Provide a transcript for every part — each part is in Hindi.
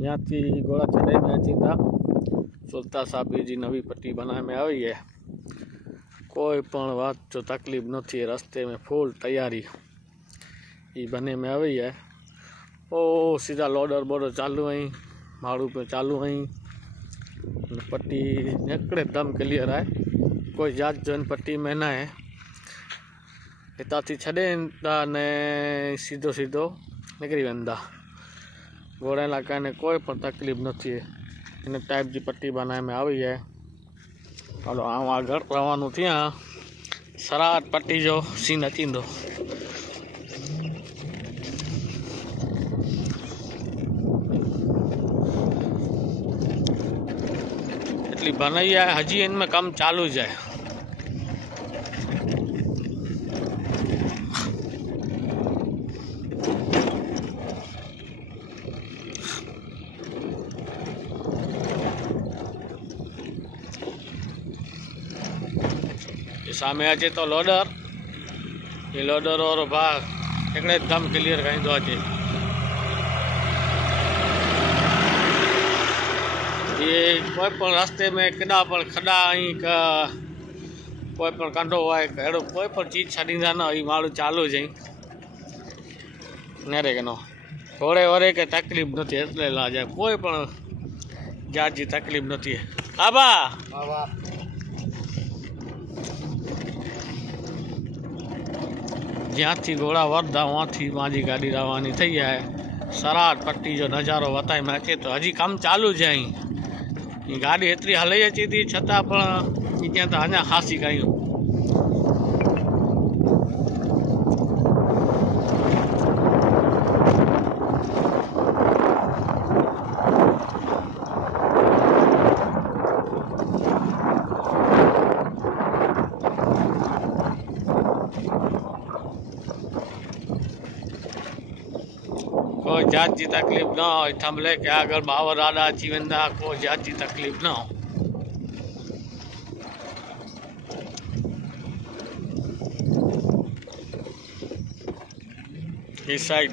यहाँ थी गोला चढ़ाई में अची था सुल्तान साहब जी नवी पट्टी बनाए में आई है। कोई पण बात जो तकलीफ नहीं, रस्ते में फूल तैयारी ये बने में आई है। ओ सीधा लोडर बोडर चालू आई, माड़ू पे चालू आई, पट्टी निकड़े दम क्लियर है। कोई जात जो पट्टी में ना है, हिता थी छॾे ने सीधो सीधो निकरी वेंदा। घोड़ा इलाका ने कोई पण तकलीफ नहीं, इन टाइप की पट्टी बनाए में आई है। हलो आऊँ आगे रवानो थिया सराट पट्टी जो सीन अचींदो। एटली बनाई है, हजी इनमें कम चालू ज है। सामे अचे तो लोडर, ये लोडर और भाग एकड़े दम क्लियर कहीं तो अचे। ये कोई पण रास्ते में केॾा पण खॾा आई का कोई पण कंडो है अड़ो कोई पण चीज छॾींदा न, ये माण्हू चालू जई नेरे के नो थोड़े वरे के तकलीफ नहीं, एटले लाजा कोई पण जात जी तकलीफ नहीं। आबा ज्यां थी घोड़ा वरदा वहाँ थी मांजी गाड़ी रवानी थी है। सराट पट्टी जो नज़ारो वताई में अचे तो हजी कम चालू ज आई। गाड़ी एतरी हलई अची थी छता पण इं तो अञा खासी कयूं। कोई जात की तकलीफ ना हो, थमले के अगर बावर आडा अची वेंदा, कोई जात की तकलीफ ना हो। इस साइड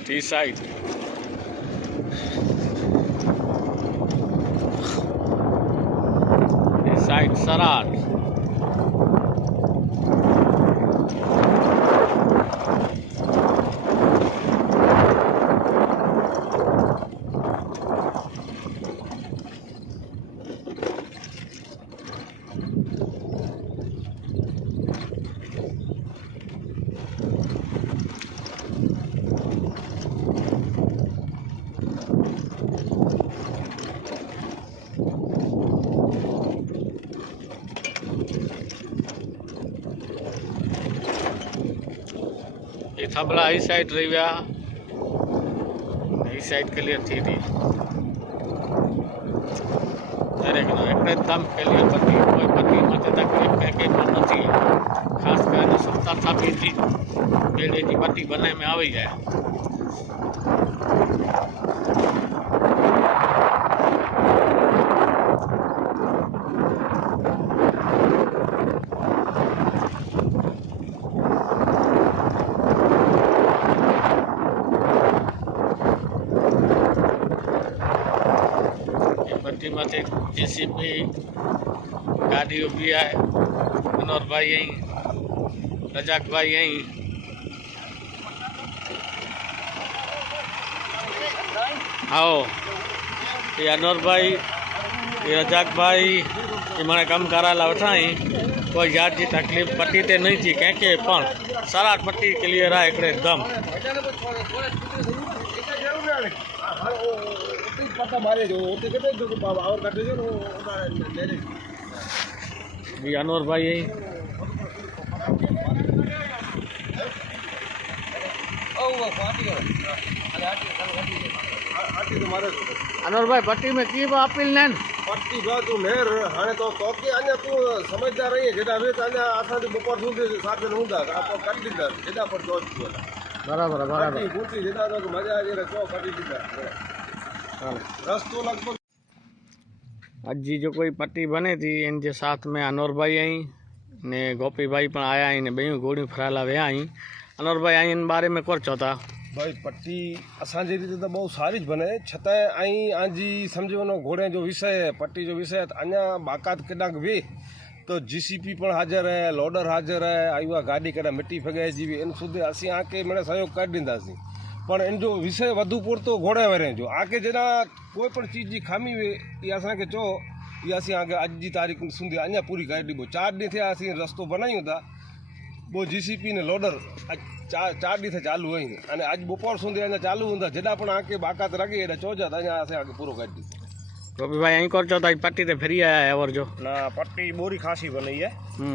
सराट ये थंबला इस साइड रही हुआ, इस साइड क्लियर थी एकदम क्लियर पट्टी, कोई पट्टी मत तकलीफ के नहीं। खास कर सुल्तान साहब जी बेड़े की पट्टी बनाए में आई है। पट्टी में जेसीबी गाड़ी उभी है। मनोहर भाई यहीं, रजाक भाई यहीं। आओ ये अनवर भाई, ये रजाक भाई, ये मैंने कम करा वेठा ही। कोई जात की तकलीफ पट्टी ते नहीं थी कंहिंखे पण। सराट पट्टी क्लियर है एकदम। जी अनवर भाई यही अनवर भाई पट्टी में की अपील न पट्टी जो तू मेहर हाँ तो तोके अञा तू समझदार रही जेड़ा वे अञा असां बपोर सुधी साथ में हूंदा आप कट दींदा जेड़ा पर जो बराबर बराबर बूटी जेड़ा तो मजा आ जे चो कट दींदा रस्तो लगभग आज जी जो कोई पट्टी बने थी इनके साथ में अनवर भाई आई ने गोपी भाई पण आया आई ने बयूं घोड़ियों फराला वे आई। अनवर भाई आई इन बारे में कोर चौथा ભાઈ પટ્ટી અસાंजी રીતે તો બહુ સારી જ બને છતાંય અહીં આજી સમજવાનો ઘોડે જો વિષય પટ્ટી जो विषय अञा बाक़ात केॾांक वे तो जीसीपी પણ હાજર હે લોડર હાજર હે આવ્યા ગાડી કેડા મિટ્ટી ફગાઈ જીવી એન સુધી અસી આકે મને સહયોગ કરી દીંદાસી પણ એન જો વિષય વધુ પૂરતો ઘોડે વરે જો આકે જેના કોઈ પણ ચીજની ખામી વે એ અસાंखे चो એ અસી આगे अॼु जी तारीख़ સુધી अञा पूरी करे ॾिबो 4 ॾींहं थिया असीं रस्तो बनायूं था वो जीसीपी ने लोडर 4 ॾींहं थिया चालू आहिनि अने अॼु बपोर સુધી अञा चालू हूंदा जेॾा पण आके बाक़ात रगे एॾा चोजा त अञा असां आगे पूरो करे ॾींदा गोपी भाई અહીં કરજો તો પટ્ટી તે ફરી આયા હે और जो ना पट्टी बोरी खासी बनाई है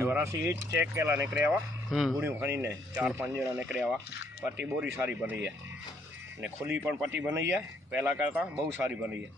वरासी ईट चेक केला निकले आवा गुड़ियों खणी ने 4-5 जणा निकले आवा पट्टी बोरी सारी बनाई है ने खुली पण पट्टी बनाई है पहला करता बहुत सारी बनाई है।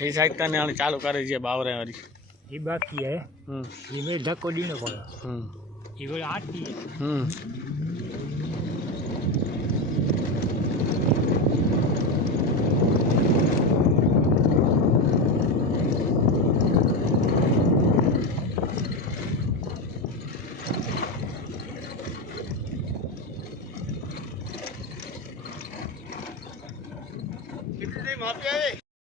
ये साइड तने आने चालू करे जे बावरे वाली ये बात की है ये मेरे धक्को दी ना पड़ा ये वो आती है